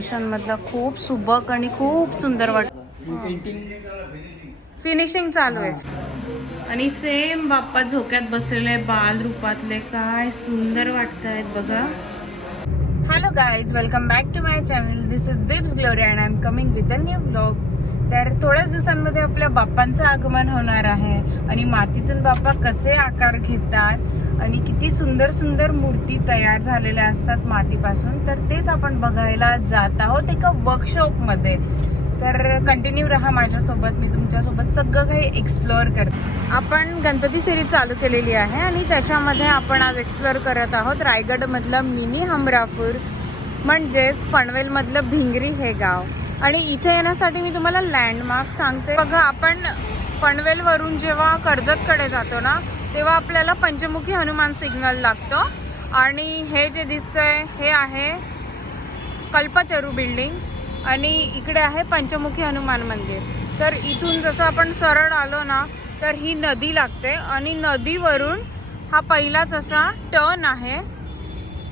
मधला खूप सुबक आणि खूप सुंदर वाटत फिनिशिंग चालू आहे. आणि सेम बाप्पा झोक्यात बसलेले बाल रूपातले. काय सुंदर वाटत आहेत बघा. Hello guys welcome back to my channel this is Deeps glory and I am coming with a new blog तर थोड्याच दिवसांमध्ये आपल्या बाप्पांचं आगमन होणार आहे. आणि मातीतून बाप्पा कसे आकार घेतात आणि किती सुंदर सुंदर मूर्ती तयार झालेल्या असतात मातीपासून तर तेच आपण बघायला जात आहोत एका वर्कशॉपमध्ये तर कंटिन्यू राहा माझ्यासोबत मी तुमच्यासोबत सगळं काही एक्सप्लोअर करते. आपण गणपती सिरीज चालू केलेली आहे आणि त्याच्यामध्ये आपण आज एक्सप्लोअर करत आहोत रायगडमधलं मिनी हमरापूर म्हणजेच पनवेलमधलं भिंगरी हे गाव. आणि इथे येण्यासाठी मी तुम्हाला लँडमार्क सांगते. बघा आपण पनवेलवरून जेव्हा कर्जतकडे जातो ना तेव्हा आपल्याला पंचमुखी हनुमान सिग्नल लागतो. आणि हे जे दिसतंय हे आहे कल्पतरू बिल्डिंग. आणि इकडे आहे पंचमुखी हनुमान मंदिर. तर इथून जसं आपण सरळ आलो ना तर ही नदी लागते. आणि नदीवरून हा पहिलाच असा टर्न आहे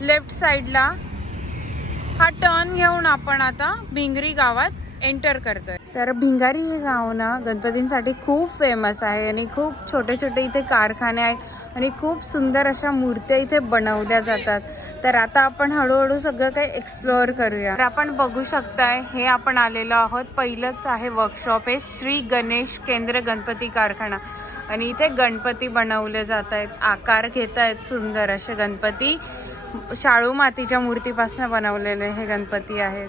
लेफ्ट साईडला हा टर्न घेऊन आपण आता भिंगरी गावात एंटर करतोय. तर भिंगारी हे गाव ना गणपतींसाठी खूप फेमस आहे आणि खूप छोटे छोटे इथे कारखाने आहेत आणि खूप सुंदर अशा मूर्त्या इथे बनवल्या जातात. तर आता आपण हळूहळू सगळं काही एक्सप्लोअर करूया. तर आपण बघू शकताय हे आपण आलेलो आहोत. पहिलंच आहे वर्कशॉप हे श्री गणेश केंद्र गणपती कारखाना. आणि इथे गणपती बनवले जात आहेत. आकार घेत आहेत सुंदर असे गणपती. शाळू मातीच्या मूर्तीपासून बनवलेले हे गणपती आहेत.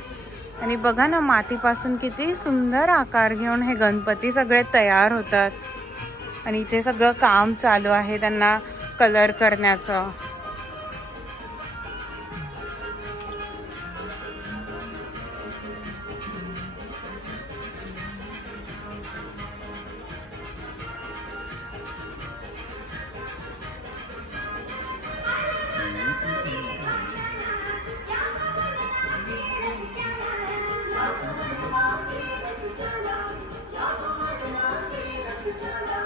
आणि बघा ना मातीपासून किती सुंदर आकार घेऊन हे गणपती सगळे तयार होतात. आणि इथे सगळं काम चालू आहे त्यांना कलर करण्याचं.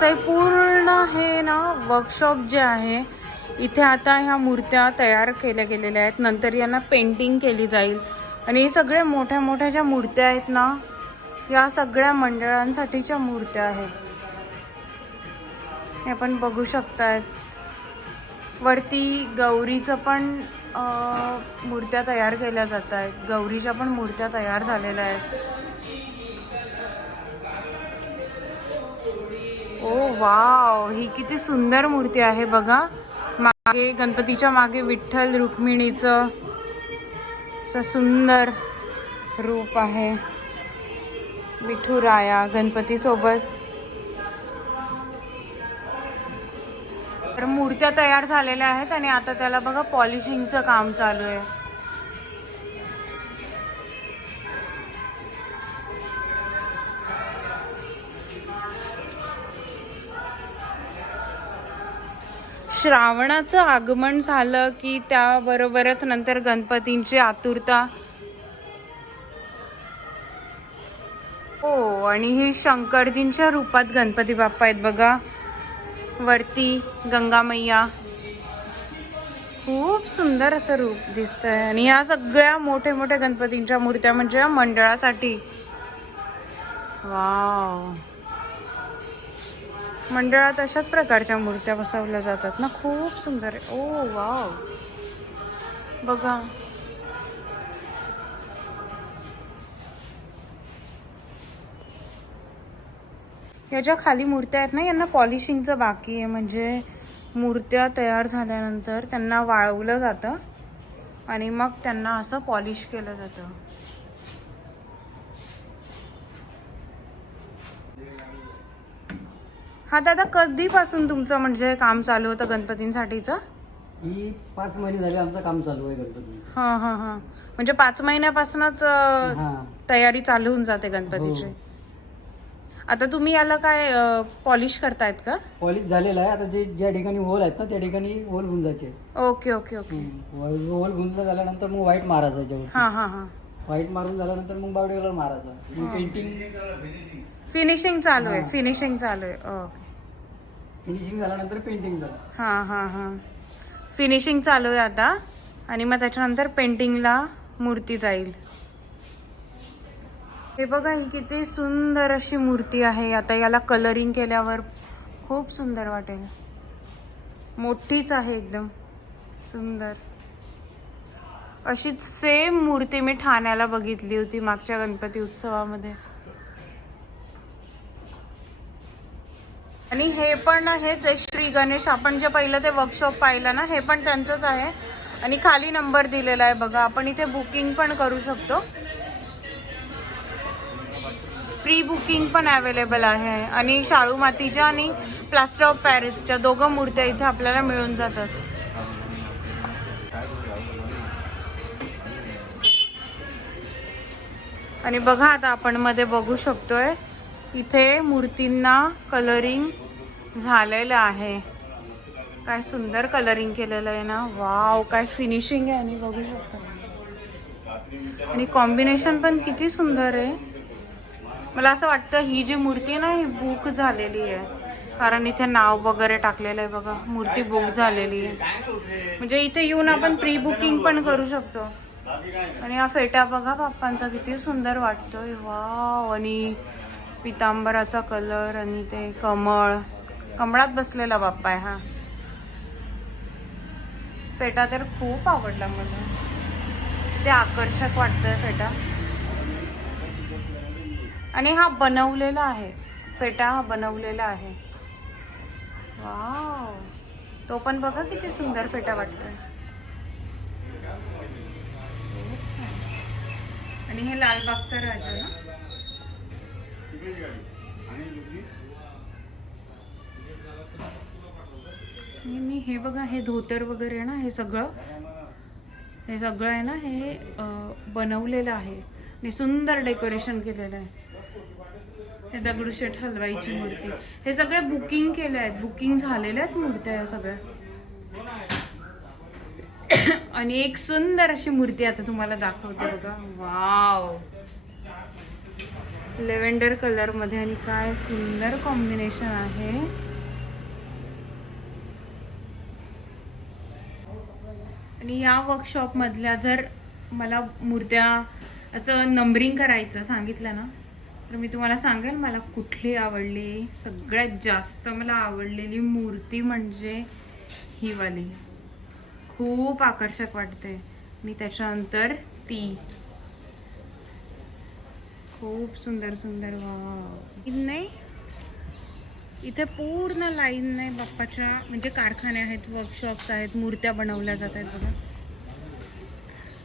असं पूर्ण हे ना? वर्कशॉप जे आहे इथे आता ह्या मूर्त्या तयार केल्या गेलेल्या आहेत. नंतर यांना पेंटिंग केली जाईल. आणि हे सगळे मोठ्या मोठ्या ज्या मूर्त्या आहेत ना या सगळ्या मंडळांसाठीच्या मूर्त्या आहेत. हे आपण बघू शकतायत. वरती गौरीचं पण मूर्त्या तयार केल्या जात आहेत गौरीच्या पण मूर्त्या तयार झालेल्या आहेत. ओ वाव. ही किती सुंदर मूर्ती आहे बघा. मागे गणपतीच्या मागे विठ्ठल रुक्मिणीचं असं सुंदर रूप आहे. विठुराया गणपती सोबत तर मूर्त्या तयार झालेल्या आहेत आणि आता त्याला बघा पॉलिशिंगचं काम चालू आहे. श्रावणाचं आगमन झालं की त्याबरोबरच नंतर गणपतींची आतुरता? हो आणि ही शंकरजींच्या रूपात गणपती बाप्पा आहेत बघा. वरती गंगा मैया खूप सुंदर असं रूप दिसतंय. आणि या सगळ्या मोठ्या मोठ्या गणपतींच्या मूर्त्या म्हणजे मंडळासाठी. वाव. मंडळात अशाच प्रकारच्या मूर्त्या बसवल्या जातात ना? खूप सुंदर आहे. Oh wow. बघा. या ज्या खाली मूर्त्या आहेत ना यांना पॉलिशिंगचं बाकी आहे. म्हणजे मूर्त्या तयार झाल्यानंतर त्यांना वाळवलं जातं आणि मग त्यांना असं पॉलिश केलं जातं. हा दादा कधीपासून तुमचं म्हणजे काम चालू होतं गणपतींसाठीचं? ही पाच महिने झाले आमचं काम चालू आहे गणपती हा हा हा. म्हणजे पाच महिन्यापासूनच अं, हा. तयारी चालू होऊन जाते गणपतीची. हो. आता तुम्ही याला काय पॉलिश करतायत का? पॉलिश झालेला आहे. आता जे ज्या ठिकाणी होल आहेत ना त्या ठिकाणी होल गुंजायचे ओके ओके ओके. होल गुंजला झाल्यानंतर मग व्हाईट मारायचं हा हा हा. व्हाईट मारून झाल्यानंतर मग बावडी कलर मारायचा. हा. पेंटिंग फिनिशिंग चालू आहे हा. फिनिशिंग चालू आहे ओके फिनिशिंग झाल्यानंतर पेंटिंग झालं. हा हा हा. फिनिशिंग चालू आहे आता. आणि मग त्याच्यानंतर पेंटिंगला मूर्ती जाईल. हे बघा ही किती सुंदर अशी मूर्ती आहे. आता याला कलरिंग केल्यावर खूप सुंदर वाटेल. मोठीच आहे एकदम. सुंदर. अशीच सेम मूर्ती मी ठाण्याला बघितली होती मागच्या गणपती उत्सवामध्ये. आणि हे पण हेच आहे श्री गणेश. आपण जे पहिलं ते वर्कशॉप पाहिलं ना हे पण त्यांचंच आहे. आणि खाली नंबर दिलेला आहे बघा. आपण इथे बुकिंग पण करू शकतो. प्री बुकिंग पण अवेलेबल आहे. आणि शाळू मातीच्या आणि प्लास्टर ऑफ पॅरिसच्या दोघं मूर्त्या इथे आपल्याला मिळून जातात. आणि बघा आता आपण मध्ये बघू शकतोय इथे मूर्तींना कलरिंग झालेलं आहे. काय सुंदर कलरिंग केलेलं आहे ना. वाव काय फिनिशिंग आहे आणि बघू शकतो. आणि कॉम्बिनेशन पण किती सुंदर आहे. मला असं वाटतं ही जी मूर्ती ना ही बुक झालेली आहे. कारण इथे नाव वगैरे टाकलेलं आहे बघा. मूर्ती बुक झालेली आहे. म्हणजे इथे येऊन आपण प्री बुकिंग पण करू शकतो. आणि हा फेटा बघा बाप्पांचा किती सुंदर वाटतोय. वाव आणि पितांबराचा कलर आणि ते कमळ. कमळात बसलेला बाप्पा आहे हा. फेटा तर खूप आवडला मला. ते आकर्षक वाटतंय फेटा. आणि हा बनवलेला आहे. फेटा हा बनवलेला आहे. वाव. तो पण बघा किती सुंदर फेटा वाटतोय. आणि हे लालबागचा राजा ना? मी हे बघा हे धोतर वगैरे आहे ना हे सगळं. हे सगळं आहे ना हे बनवलेलं आहे. आणि सुंदर डेकोरेशन केलेलं आहे. हे दगडूशेठ हलवाईची मूर्ती. हे सगळे बुकिंग केले आहेत बुकिंग झालेल्या आहेत मूर्त्या या सगळ्या. आणि एक सुंदर अशी मूर्ती आता तुम्हाला दाखवते बघा. वाव. लेव्हेंडर कलरमध्ये आणि काय सुंदर कॉम्बिनेशन आहे. आणि या वर्कशॉप मधल्या जर मला मूर्त्या असं नंबरिंग करायचं सांगितलं ना तर मी तुम्हाला सांगेल मला कुठली आवडली सगळ्यात जास्त मला आवडलेली मूर्ती म्हणजे ही वाली. खूप आकर्षक वाटते आणि त्याच्यानंतर ती. खूप सुंदर सुंदर. वा नाही. इथे पूर्ण लाईन नाही बाप्पाच्या. म्हणजे कारखाने आहेत वर्कशॉप्स आहेत मूर्त्या बनवल्या जात आहेत बघा.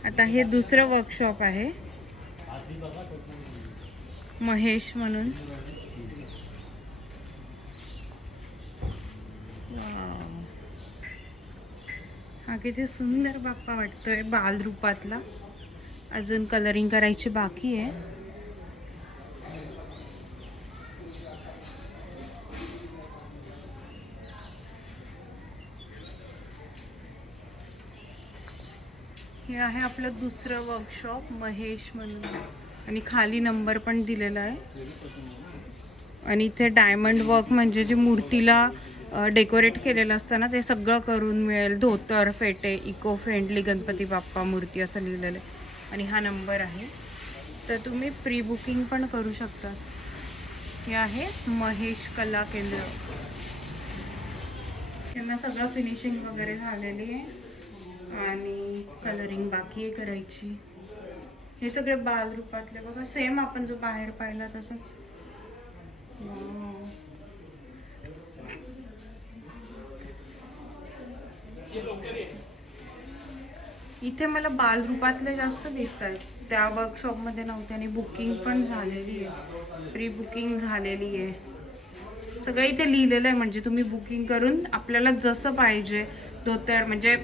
आता हे दुसरं वर्कशॉप आहे. महेश म्हणून. वाव. हा किती सुंदर बाप्पा वाटतोय बाल रूपातला. अजून कलरिंग करायची बाकी आहे हे आहे आपलं दुसरं वर्कशॉप महेश म्हणून. आणि खाली नंबर पण दिलेला आहे. आणि इथे डायमंड वर्क म्हणजे जे मूर्तीला डेकोरेट केलेलं असतं ना ते सगळं करून मिळेल. धोतर फेटे इको फ्रेंडली गणपती बाप्पा मूर्ती असं लिहिलेलं आहे. आणि हा नंबर आहे. तर तुम्ही प्री बुकिंग पण करू शकता. हे आहे महेश कला केंद्र. त्यांना सगळं फिनिशिंग वगैरे झालेली आहे. आणि कलरिंग बाकी आहे करायची. हे सगळे बाल रूपातले बघा. सेम आपण जो बाहेर पाहिला तसंच. इथे मला बालरूपातले जास्त दिसत आहेत त्या वर्कशॉपमध्ये नव्हते आणि बुकिंग पण झालेली आहे. प्री बुकिंग झालेली आहे. सगळं इथे लिहिलेलं आहे. म्हणजे तुम्ही बुकिंग करून आपल्याला जसं पाहिजे धोतर म्हणजे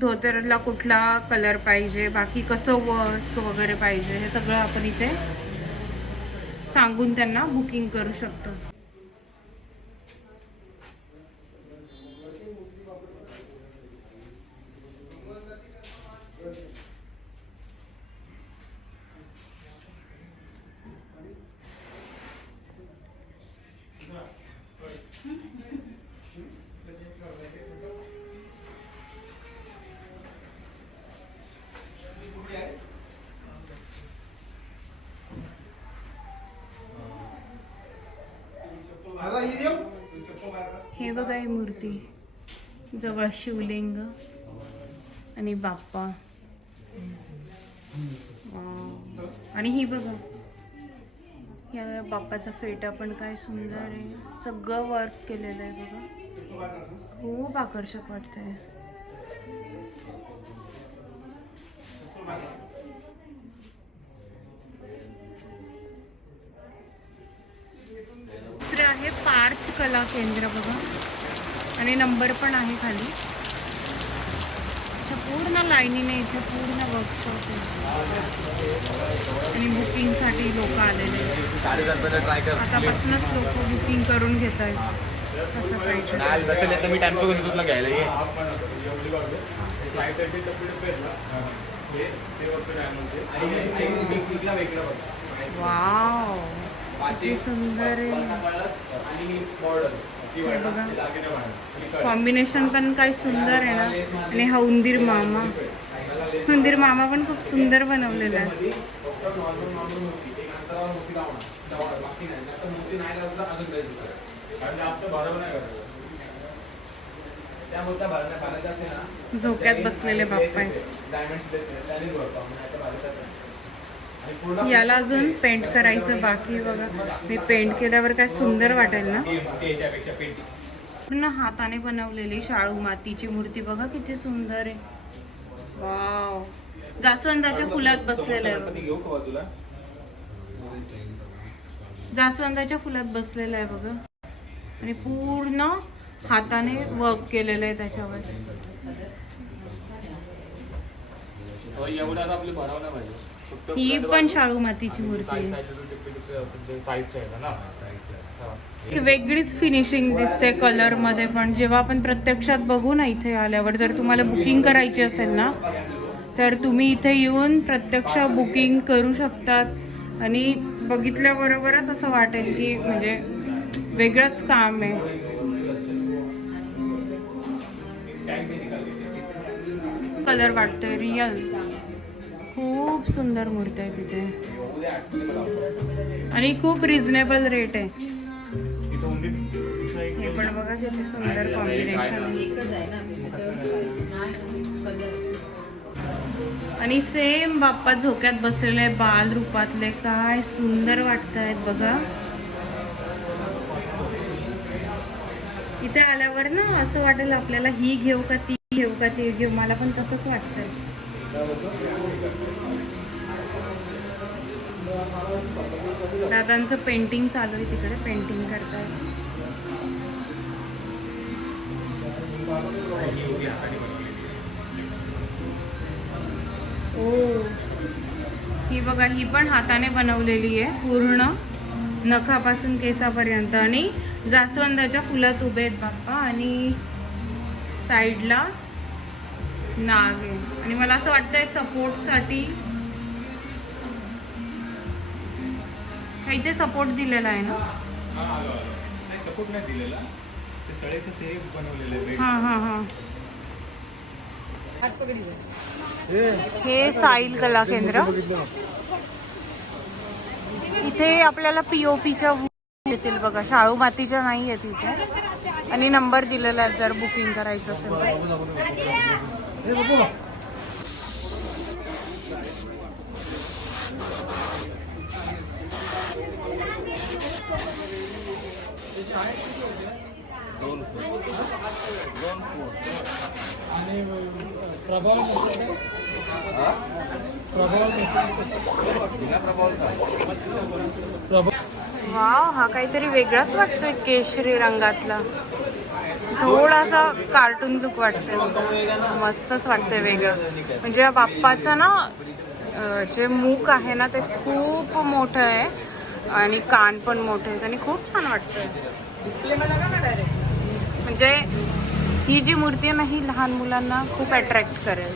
धोतरला कुठला कलर पाहिजे बाकी कसं वर्क वगैरे पाहिजे हे सगळं आपण इथे सांगून त्यांना बुकिंग करू शकतो हे बघा ही मूर्ती जवळ शिवलिंग आणि बाप्पा. आणि ही बघा. या बाप्पाचा फेटा पण काय सुंदर आहे. सगळं वर्क केलेलं आहे बघा. खूप आकर्षक वाटतंय. दुसरं आहे पार्थ कला केंद्र बघा. आणि नंबर पण आहे खाली. अच्छा, पूर्ण लाईनीने इथे पूर्ण वर्कशॉप आहे. आणि बुकिंगसाठी लोक आलेले आतापासूनच लोक बुकिंग करून घेत आहेत मी टेम्पो घेऊन तुला घ्यायला वाव किती सुंदर आहे. कॉम्बिनेशन पण काय सुंदर आहे ना. आणि हा उंदीर मामा. उंदीर मामा पण खूप सुंदर बनवलेला आहे. झोक्यात बसलेले बाप्पा आहे. याला अजून पेंट करायचं बाकी बघा. मी पेंट केल्यावर काय सुंदर वाटेल ना? पूर्ण हाताने बनवलेली शाळू मातीची मूर्ती बघा किती सुंदर आहे. वाव जास्वंदाच्या फुलात बसलेलं आहे जास्वंदाच्या फुलात बसलेलं आहे बघा. आणि पूर्ण हाताने वर्क केलेलं आहे त्याच्यावर. हो, एवढा आपली भरावला पाहिजे. ही पण शाळू मातीची मूर्ती आहे. वेगळीच फिनिशिंग दिसते कलरमध्ये पण. जेव्हा आपण प्रत्यक्षात बघू ना इथे आल्यावर जर तुम्हाला बुकिंग करायची असेल ना तर तुम्ही इथे येऊन प्रत्यक्ष बुकिंग करू शकतात. आणि बघितल्याबरोबरच असं वाटेल की म्हणजे वेगळंच काम आहे. कलर वाटतोय रिअल खूप सुंदर मूर्ती आहे तिथे. आणि खूप रिझनेबल रेट आहे. हे पण बघा किती सुंदर कॉम्बिनेशन आणि सेम बाप्पा झोक्यात बसलेले बाल रूपातले. काय सुंदर वाटत आहेत बघा. इथे आल्यावर ना असं वाटेल आपल्याला ही घेऊ का ती घेऊ का ती घेऊ. मला पण तसंच वाटतंय. दादांचं पेंटिंग चालू आहे तिकडे पेंटिंग करतायत ओ ही बघा ही पण हाताने बनवलेली आहे पूर्ण नखापासून केसापर्यंत. आणि जास्वंदाच्या फुलात उभे आहेत बाप्पा. आणि साईडला नाग. आहे आणि मला असं वाटतंय सपोर्टसाठी हा इथे सपोर्ट दिलेला आहे ना? सपोर्ट नाही दिलेला. हा हा हा. हे साईल कला केंद्र इथे आपल्याला पीओपीच्या येतील बघा. शाळू मातीच्या नाही आहेत इथे. आणि नंबर दिलेला आहे जर बुकिंग करायचं असेल तर. आणि प्रभाव प्रभाव प्रभाव वाव हा काहीतरी वेगळाच वाटतोय केशरी रंगातला. थोडासा कार्टून लुक वाटतोय मस्तच वाटतंय वेगळं. म्हणजे बाप्पाचं ना जे मूक आहे ना ते खूप मोठं आहे. आणि कान पण मोठे आहेत. आणि खूप छान वाटतंय. म्हणजे ही जी मूर्ती आहे ना ही लहान मुलांना खूप अट्रॅक्ट करेल.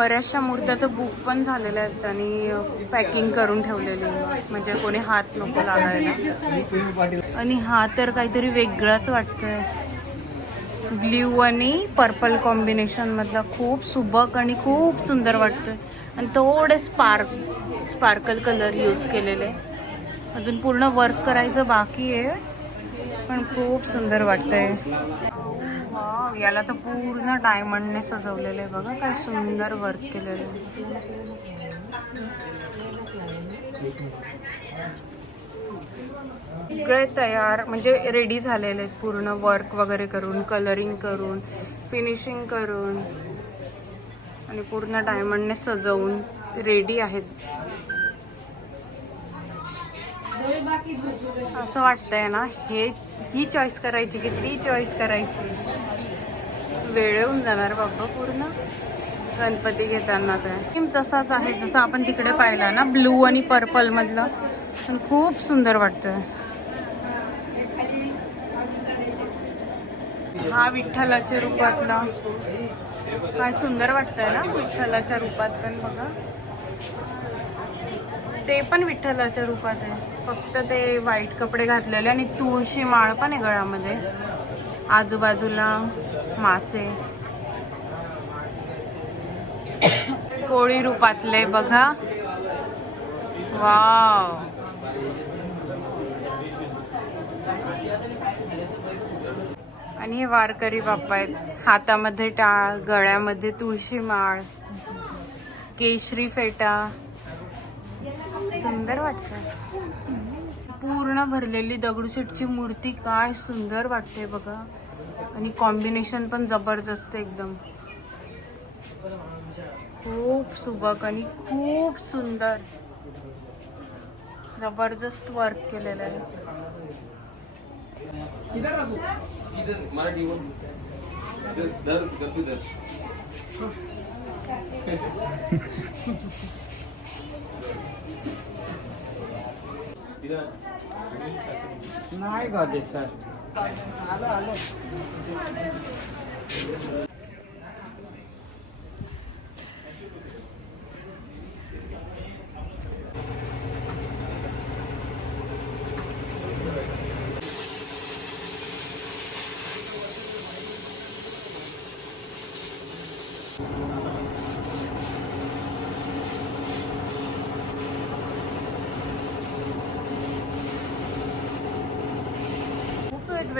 बऱ्याचशा मूर्त्या तर बुक पण झालेल्या आहेत आणि पॅकिंग करून ठेवलेली म्हणजे कोणी हात नको लागायला. आणि हा तर काहीतरी वेगळाच वाटतंय. ब्ल्यू आणि पर्पल कॉम्बिनेशन मधला खूप सुबक आणि खूप सुंदर वाटतोय. आणि थोडे स्पार्क स्पार्कल कलर यूज केलेले. अजून पूर्ण वर्क करायचं बाकी आहे पण खूप सुंदर वाटतंय. वाव याला तर पूर्ण डायमंडने सजवलेलं आहे बघा काय सुंदर वर्क केलेलं आहे. सगळे तयार म्हणजे रेडी झालेले आहेत पूर्ण वर्क वगैरे करून कलरिंग करून फिनिशिंग करून. आणि पूर्ण डायमंडने सजवून रेडी आहेत. असं वाटतंय ना हे ही चॉईस करायची की ती चॉईस करायची. वेळ येऊन जाणार बाबा पूर्ण. गणपती घेताना तर. सेम तसाच आहे जसं आपण तिकडे पाहिला ना ब्लू आणि पर्पल मधलं पण खूप सुंदर वाटतंय. हा विठ्ठलाच्या रूपातला. काय सुंदर वाटतंय ना विठ्ठलाच्या रूपात पण बघा. ते पण विठ्ठलाच्या रूपात आहे. फक्त ते व्हाईट कपडे घातलेले आणि तुळशी माळ पण आहे गळ्यामध्ये. आजूबाजूला मासे. कोळी रूपातले बघा. वाव. आणि हे वारकरी बाप्पा आहेत. हातामध्ये टाळ गळ्यामध्ये तुळशी माळ. केशरी फेटा. सुंदर वाटत. पूर्ण भरलेली दगडूशेठची मूर्ती काय सुंदर वाटते बघा. आणि कॉम्बिनेशन पण जबरदस्त एकदम. खूप सुबक आणि खूप सुंदर. जबरदस्त वर्क केलेलं आहे. नाही का ते सर खूप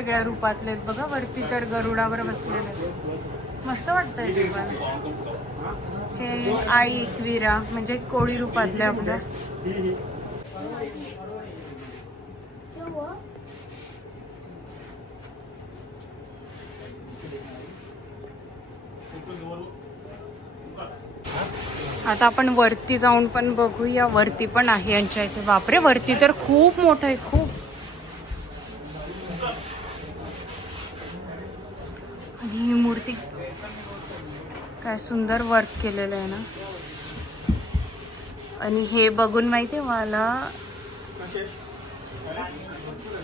वेगवेगळ्या रूपातले आहेत बघा. वरती तर गरुडावर बसलेले मस्त वाटतंय ते हे आई एकवीरा म्हणजे कोळी रूपातले आपल्या आता आपण वरती जाऊन पण बघूया. वरती पण आहे यांच्या इथे. बापरे वरती तर खूप मोठं आहे. खूप आणि ही मूर्ती काय सुंदर वर्क केलेलं आहे ना. आणि हे बघून माहिती आहे मला?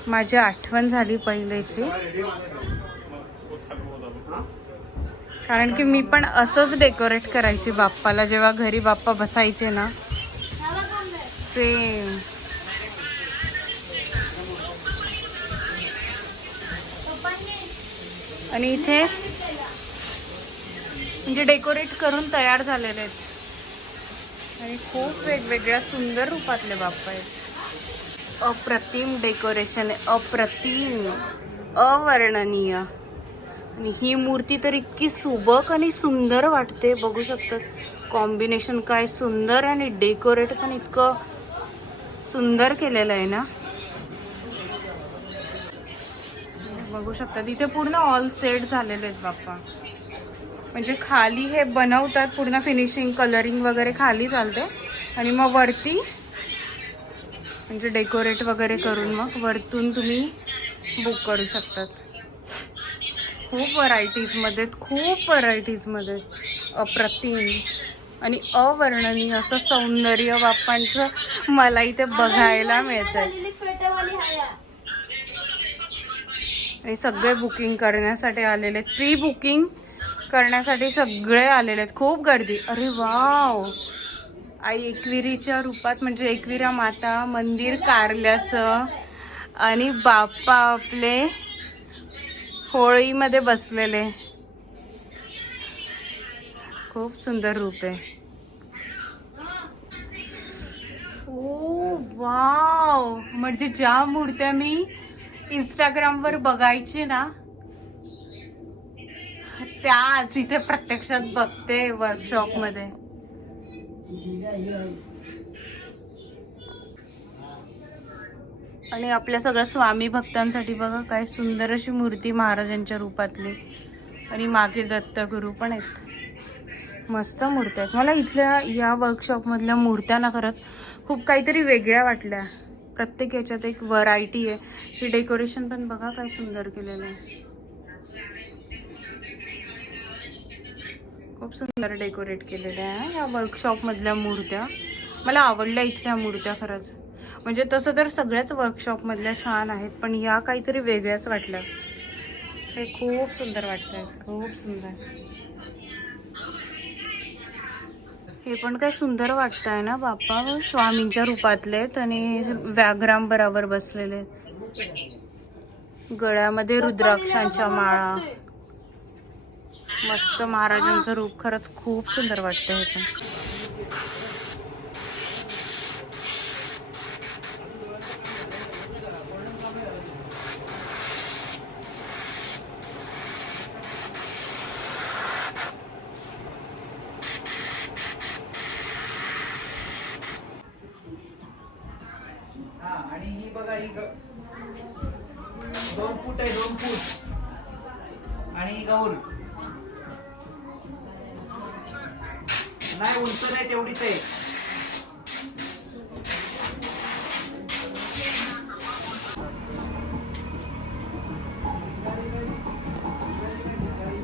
माझी आठवण झाली पहिल्याची कारण की मी पण असंच डेकोरेट करायची बाप्पाला. जेव्हा घरी बाप्पा बसायचे ना सेम आणि इथे म्हणजे डेकोरेट करून तयार झालेले आहेत. आणि खूप वेगवेगळ्या सुंदर रूपातले बाप्पा आहेत. अप्रतिम डेकोरेशन आहे. अप्रतिम. अवर्णनीय. आणि ही मूर्ती तर इतकी सुबक आणि सुंदर वाटते. बघू शकतात कॉम्बिनेशन काय सुंदर आणि डेकोरेट पण इतकं सुंदर केलेलं आहे ना. बघू शकता इथे पूर्ण ऑल सेट झालेले आहेत बाप्पा. म्हणजे खाली हे बनवतात पूर्ण फिनिशिंग कलरिंग वगैरे खाली चालते. आणि मग वरती म्हणजे डेकोरेट वगैरे करून मग वरतून तुम्ही बुक करू शकतात. खूप व्हरायटीजमध्ये आहेत, खूप व्हरायटीजमध्ये आहेत. अप्रतिम आणि अवर्णनीय असं सौंदर्य बाप्पांचं मला इथे बघायला मिळतंय. आणि सगळे बुकिंग करण्यासाठी आलेले आहेत. प्री बुकिंग करण्यासाठी सगळे आलेले आहेत. खूप गर्दी. अरे वाव. आई एकविरीच्या रूपात म्हणजे एकविरा माता मंदिर कारल्याचं आणि बाप्पा आपले होळीमध्ये बसलेले. खूप सुंदर रूप आहे. Oh wow. म्हणजे ज्या मूर्त्या मी इंस्टाग्रामवर बघायचे ना त्या आज इथे प्रत्यक्षात बघते वर्कशॉपमध्ये. आणि आपल्या सगळ्या स्वामी भक्तांसाठी बघा काय सुंदर अशी मूर्ती महाराजांच्या रूपातली. आणि मागे दत्तगुरू पण आहेत. मस्त मूर्त्या आहेत. मला इथल्या या वर्कशॉपमधल्या मूर्त्या ना खरंच खूप काहीतरी वेगळ्या वाटल्या. प्रत्येक याच्यात एक व्हरायटी आहे. ही डेकोरेशन पण बघा काय सुंदर केलेलं आहे. खूप सुंदर डेकोरेट केलेल्या आहे या वर्कशॉपमधल्या मूर्त्या. मला आवडल्या इथल्या मूर्त्या खरंच. म्हणजे तसं तर सगळ्याच वर्कशॉपमधल्या छान आहेत पण या काहीतरी वेगळ्याच वाटल्या. हे खूप सुंदर वाटतंय खूप सुंदर. हे पण काय सुंदर वाटतंय ना बाप्पा. स्वामींच्या रूपातले आहेत आणि व्याघ्रांबराबर बसलेले. गळ्यामध्ये रुद्राक्षांच्या माळा. मस्त महाराजांचं रूप खरंच खूप सुंदर वाटतं हे पण.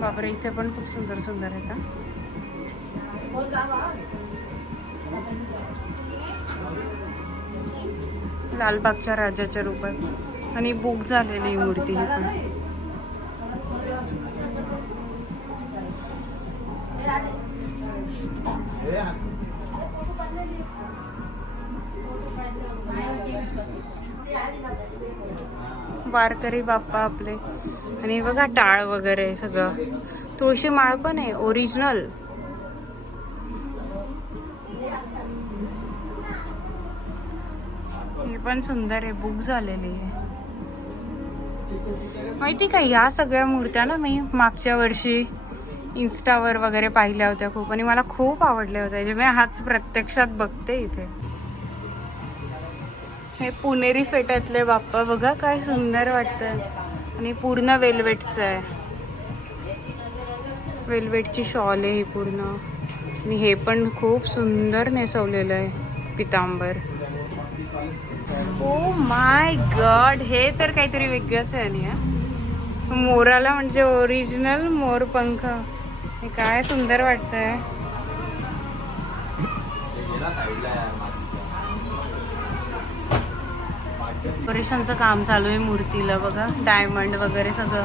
बापरे इथे पण खूप सुंदर सुंदर आहेत लालबागच्या राजाच्या रूपात. आणि बुक झालेली ही मूर्ती ही पण. वारकरी बाप्पा आपले. आणि बघा टाळ वगैरे सगळं. तुळशी माळ पण आहे ओरिजिनल ही पण सुंदर आहे बुक झालेली आहे. माहिती का ह्या सगळ्या मूर्त्या ना मी मागच्या वर्षी इन्स्टावर वगैरे पाहिल्या होत्या खूप आणि मला खूप आवडल्या होत्या. जे मी हाच प्रत्यक्षात बघते इथे. हे पुणेरी फेट्यातले बाप्पा बघा काय सुंदर वाटतं आणि पूर्ण वेल्वेटचं आहे. वेल्वेटची शॉल आहे ही पूर्ण. आणि हे पण खूप सुंदर नेसवलेलं आहे पितांबर. ओ माय गॉड हे तर काहीतरी वेगळंच आहे आणि मोराला म्हणजे ओरिजिनल मोरपंख हे काय सुंदर वाटतंय. डेकोरेशनचं काम चालू आहे मूर्तीला बघा. डायमंड वगैरे सगळं.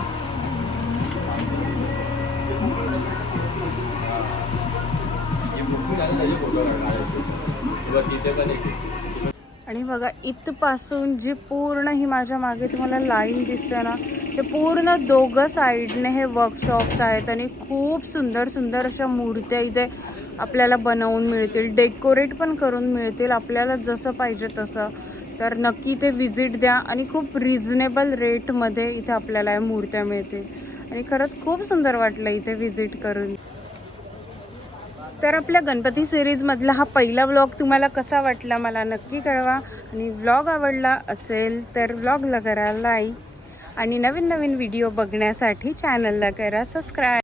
आणि बघा इथपासून जी पूर्ण ही माझ्या मागे तुम्हाला लाईन दिसते ना ते पूर्ण दोघं साईडने हे वर्कशॉप्स आहेत आणि खूप सुंदर सुंदर अशा मूर्त्या इथे आपल्याला बनवून मिळतील. डेकोरेट पण करून मिळतील. आपल्याला जसं पाहिजे तसं. तर नक्की इथे व्हिजिट द्या आणि खूप रिझनेबल रेटमध्ये इथे आपल्याला या मूर्त्या मिळतील. आणि खरंच खूप सुंदर वाटलं इथे व्हिजिट करून. तर आपल्या गणपती सिरीजमधला हा पहिला व्लॉग तुम्हाला कसा वाटला मला नक्की कळवा. आणि व्लॉग आवडला असेल तर व्लॉगला करा लाईक आणि नवीन नवीन व्हिडिओ बघण्यासाठी चॅनलला करा सबस्क्राईब